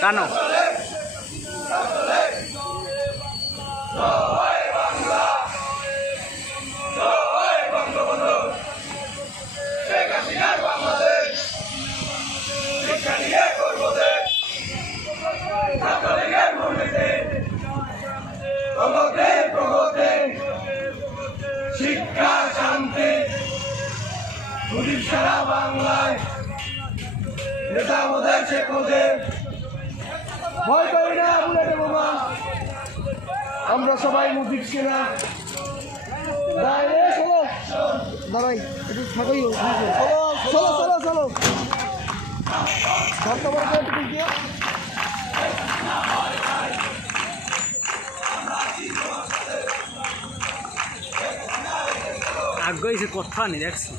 কেন শিক্ষা শান্তি সারা বাংলায় নেতা মোদের শেখ মোদের ভয় করি না বুলেটে বোমা আমরা সবাই মুজিব সেনা দাঁড়াই একটু থাকই চলো চলো চলো আগ্রহী সে কথা নেই দেখছি।